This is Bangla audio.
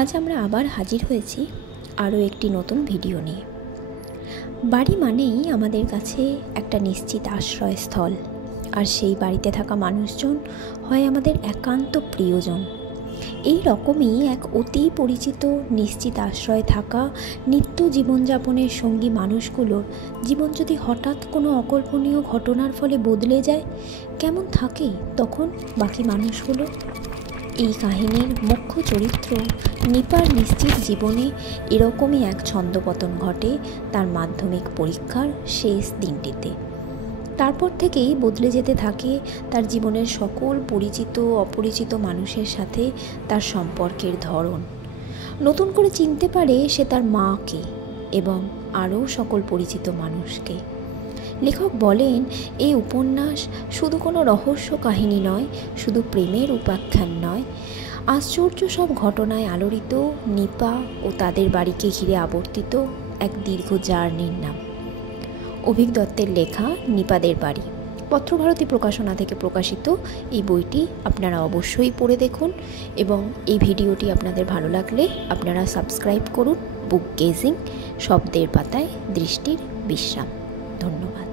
আজ আমরা আবার হাজির হয়েছি আরও একটি নতুন ভিডিও নিয়ে। বাড়ি মানেই আমাদের কাছে একটা নিশ্চিত আশ্রয়স্থল, আর সেই বাড়িতে থাকা মানুষজন হয় আমাদের একান্ত প্রিয়জন। এই রকমই এক অতি পরিচিত নিশ্চিত আশ্রয়ে থাকা নিত্য জীবনযাপনের সঙ্গী মানুষগুলোর জীবন যদি হঠাৎ কোনো অকল্পনীয় ঘটনার ফলে বদলে যায়, কেমন থাকে তখন বাকি মানুষগুলো? এই কাহিনীর মুখ্য চরিত্র নিপার নিশ্চিত জীবনে এরকমই এক ছন্দপতন ঘটে তার মাধ্যমিক পরীক্ষার শেষ দিনটিতে। তারপর থেকেই বদলে যেতে থাকে তার জীবনের সকল পরিচিত অপরিচিত মানুষের সাথে তার সম্পর্কের ধরন। নতুন করে চিনতে পারে সে তার মাকে এবং আরও সকল পরিচিত মানুষকে। লেখক বলেন, এই উপন্যাস শুধু কোনো রহস্য কাহিনী নয়, শুধু প্রেমের উপাখ্যান নয়, আশ্চর্য সব ঘটনায় আলোড়িত নিপা ও তাদের বাড়িকে ঘিরে আবর্তিত এক দীর্ঘ জার্নির নাম। অভিক দত্তের লেখা নিপাদের বাড়ি পত্রভারতী প্রকাশনা থেকে প্রকাশিত এই বইটি আপনারা অবশ্যই পড়ে দেখুন, এবং এই ভিডিওটি আপনাদের ভালো লাগলে আপনারা সাবস্ক্রাইব করুন বুক গেজিং, শব্দের পাতায় দৃষ্টির বিশ্রাম। ধন্যবাদ।